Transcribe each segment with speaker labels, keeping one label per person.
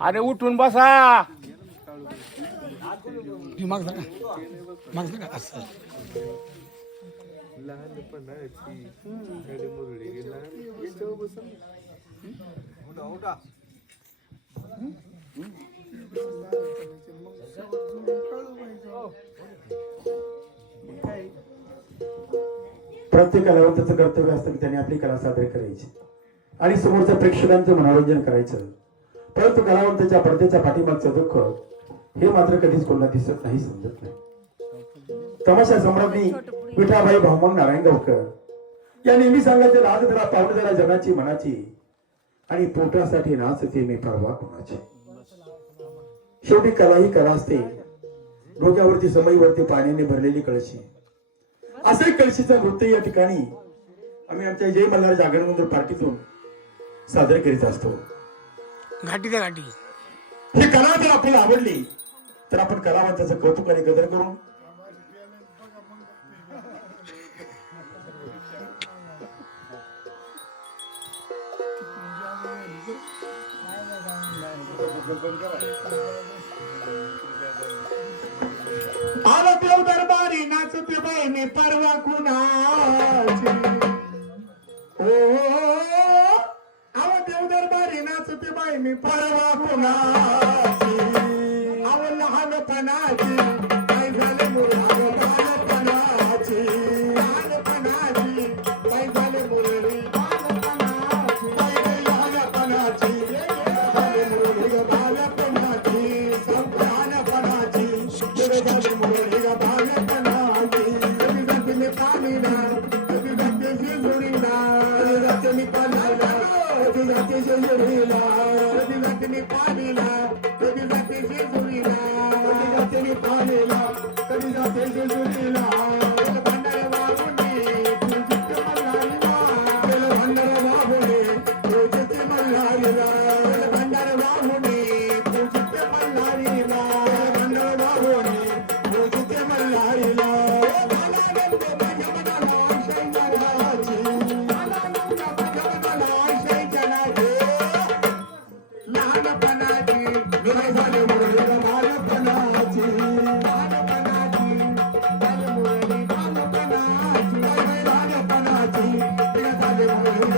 Speaker 1: अरे उठून बसा.
Speaker 2: प्रत्येक कलावर त्याचं कर्तव्य असतं की त्याने आपली कला सादर करायची. आणि समोरच्या प्रेक्षकांचं मनोरंजन करायचं. परंतु कलावंताच्या पडद्याच्या पाठीमागचं दुःख हे मात्र कधीच कोणाला दिसत नाही समजत नाही. तमाशा सम्राज्ञी विठाबाई भाऊमंग नारायण गावकर या नेहमी सांगायचे नाच जरा पाऊल जरा जगाची मनाची आणि पोटासाठी नाचते मी परवा कोणाची. शेवटी कला ही कला असते. डोक्यावरती समईवरती पाण्याने भरलेली कळशी. असे कळशीचं नृत्य या ठिकाणी आम्ही आमच्या जय मल्हार जागरण मंदिर पार्टीतून साजरे करीत असतो.
Speaker 3: घाटी त्या घाटी.
Speaker 2: ही कला जर आपल्याला आवडली तर आपण कलावंताचं कौतुक आणि कदर करू. आलो तो दरबारी नाचते बाई मी परवा
Speaker 4: कुणा
Speaker 5: Hallelujah.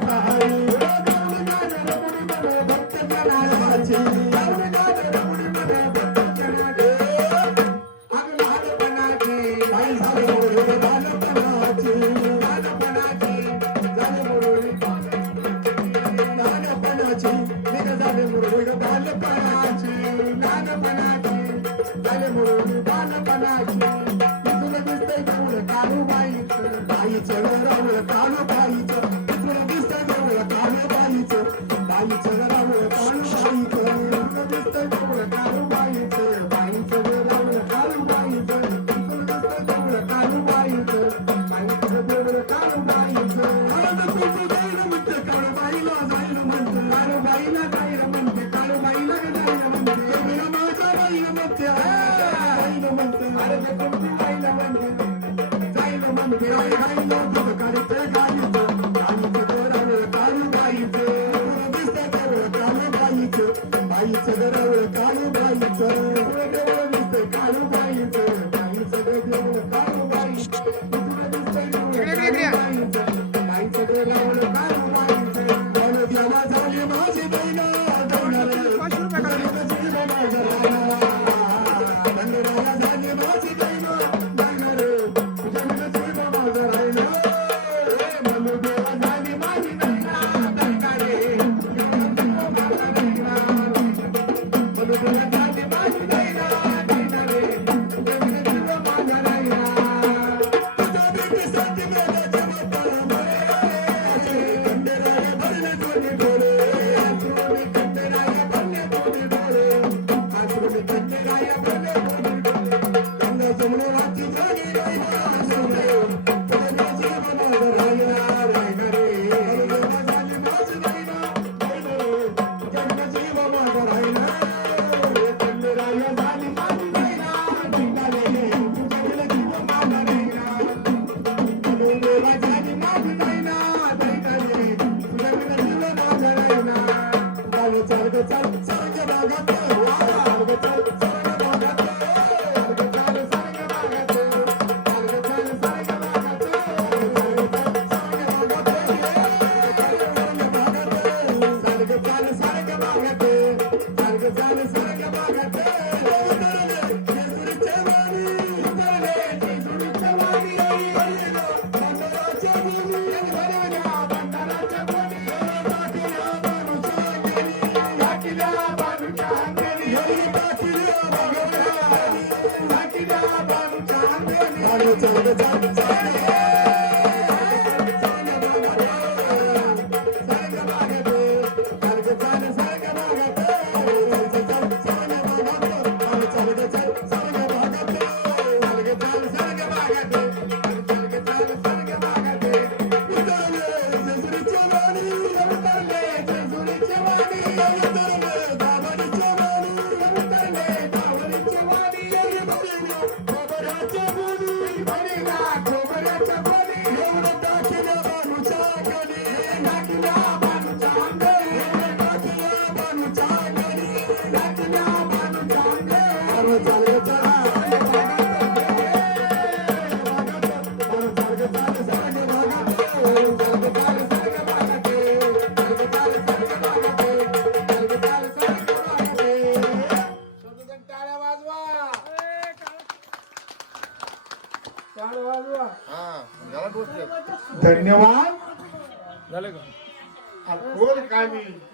Speaker 4: Thank you. Kalu Kalu
Speaker 5: Kalu Kalu Kalu
Speaker 2: Kalu Kalu Kalu tomorrow,
Speaker 4: I'm
Speaker 2: চলে যায়
Speaker 4: Alcoólica, Carminho.